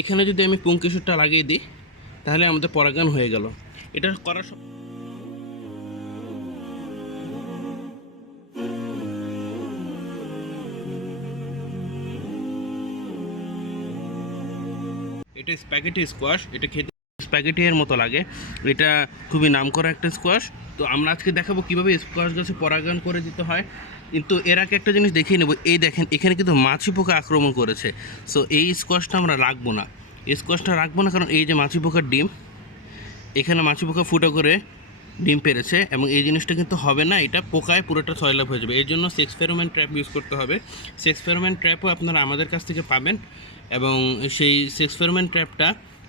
এখানে যদি আমি পুংকেশরটা লাগিয়ে দিই, তাহলে আমাদের পরাগান হয়ে গেল। এটা করার এটা স্প্যাগেটি স্কোয়াশ, এটা খেতে স্প্যাগেটি এর মতো লাগে। এটা খুবই নামকরা একটা স্কোয়াশ। তো আমরা আজকে দেখাবো কীভাবে স্কোয়াশ গাছে পরাগায়ন করে দিতে হয়। কিন্তু এর আগে একটা জিনিস দেখিয়ে নেব, এই দেখেন, এখানে কিন্তু মাছি পোকা আক্রমণ করেছে। সো এই স্কোয়াশটা আমরা রাখব না। এই স্কোয়াশটা রাখব না কারণ এই যে মাছি পোকার ডিম, এখানে মাছি পোকা ফুটো করে ডিম পেরেছে এবং এই জিনিসটা কিন্তু হবে না, এটা পোকায় পুরোটা সয়লাভ হয়ে যাবে। এই জন্য সেক্স ফেরোমেন ট্র্যাপ ইউজ করতে হবে। সেক্স ফেরোমেন ট্র্যাপও আপনারা আমাদের কাছ থেকে পাবেন এবং সেই সেক্স ফেরোমেন ট্র্যাপটা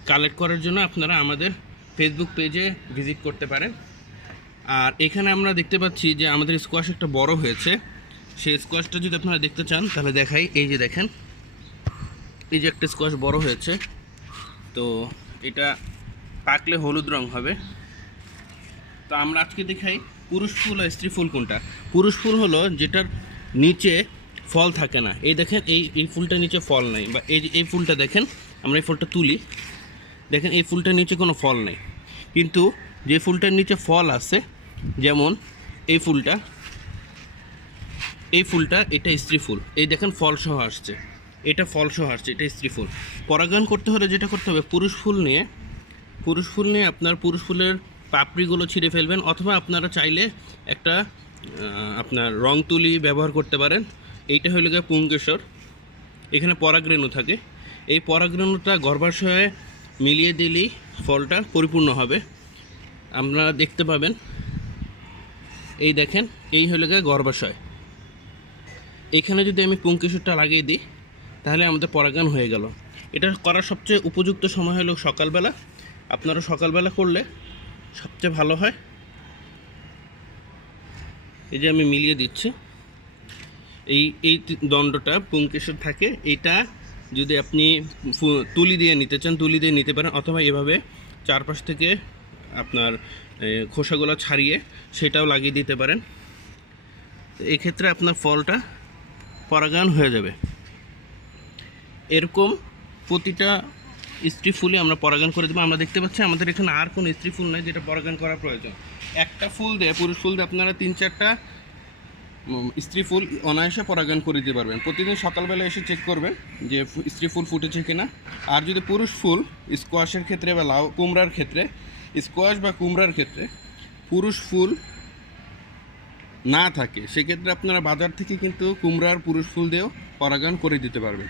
কালেক্ট করার জন্য আপনারা আমাদের ফেসবুক পেজে ভিজিট করতে পারেন। আর এখানে আমরা দেখতে পাচ্ছি যে আমাদের স্কোয়াশ একটা বড় হয়েছে। সেই স্কোয়াশটা যদি আপনারা দেখতে চান, তাহলে দেখাই। এই যে দেখেন, এই যে একটা স্কোয়াশ বড় হয়েছে। তো এটা পাকলে হলুদ রং হবে। তো আমরা আজকে দেখাই পুরুষ ফুল আর স্ত্রী ফুল কোনটা। পুরুষ ফুল হলো যেটার নিচে ফল থাকে না। এই দেখেন, এই এই ফুলটার নিচে ফল নাই। বা এই এই ফুলটা দেখেন, আমরা এই ফুলটা তুলি। দেখেন, এই ফুলটার নিচে কোনো ফল নেই। কিন্তু যে ফুলটার নিচে ফল আছে, যেমন এই ফুলটা এই ফুলটা এটা স্ত্রী ফুল। এই দেখেন ফল সহ আসছে। এটা ফল সহ আসছে, এটা স্ত্রী ফুল। পরাগায়ন করতে হলে যেটা করতে হবে, পুরুষ ফুল নিয়ে, পুরুষ ফুল নিয়ে আপনার পুরুষ ফুলের পাপড়িগুলো ছিঁড়ে ফেলবেন, অথবা আপনারা চাইলে একটা আপনার রং তুলি ব্যবহার করতে পারেন। এইটা হলো গিয়ে পুঙ্কেশ্বর এখানে পরাগরেণু থাকে। এই পরাগরেণুটা গর্ভাশয়ে মিলিয়ে দিলেই ফলটা পরিপূর্ণ হবে। আপনারা দেখতে পাবেন। এই দেখেন, এই হলো গিয়ে গর্ভাশয়। এখানে যদি আমি পুংকেশরটা লাগিয়ে দিই, তাহলে আমাদের পরাগান হয়ে গেল। এটা করার সবচেয়ে উপযুক্ত সময় হলো সকালবেলা। আপনারা সকালবেলা করলে সবচেয়ে ভালো হয়। এই যে আমি মিলিয়ে দিচ্ছি। এই এই দণ্ডটা পুংকেশর থাকে। এইটা যদি আপনি তুলি দিয়ে নিতে চান, তুলি দিয়ে নিতে পারেন, অথবা এভাবে চারপাশ থেকে আপনার খোসাগুলো ছাড়িয়ে সেটাও লাগিয়ে দিতে পারেন। এক্ষেত্রে আপনার ফলটা পরাগায়ন হয়ে যাবে। এরকম প্রতিটা স্ত্রী ফুলে আমরা পরাগায়ন করে দেবো। আমরা দেখতে পাচ্ছি আমাদের এখানে আর কোনো স্ত্রী ফুল নেই যেটা পরাগায়ন করা প্রয়োজন। একটা ফুল দিয়ে, পুরুষ ফুল দিয়ে আপনারা তিন চারটা স্ত্রী ফুল অনায়াসে পরাগায়ন করে দিতে পারবেন। প্রতিদিন সকালবেলা এসে চেক করবেন যে স্ত্রী ফুল ফুটেছে কিনা। আর যদি পুরুষ ফুল স্কোয়াশের ক্ষেত্রে বা লাউ কুমড়ার ক্ষেত্রে স্কোয়াশ বা কুমড়ার ক্ষেত্রে পুরুষ ফুল না থাকে, সেক্ষেত্রে আপনারা বাজার থেকে কিন্তু কুমড়ার পুরুষ ফুল দিয়েও পরাগায়ন করে দিতে পারবেন।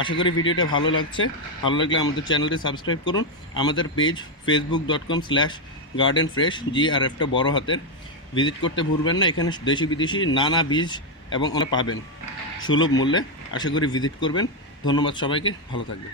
আশা করি ভিডিওটা ভালো লাগছে। ভালো লাগলে আমাদের চ্যানেলটি সাবস্ক্রাইব করুন। আমাদের page Facebook dot com slash garden fresh G আর এফটা বড় হাতের। ভিজিট করতে ভুলবেন না, এখানে দেশি বিদেশি নানা বীজ এবং ওরা পাবেন। সুলভ মূল্যে আশা করি ভিজিট করবেন। ধন্যবাদ সবাইকে, ভালো থাকবেন।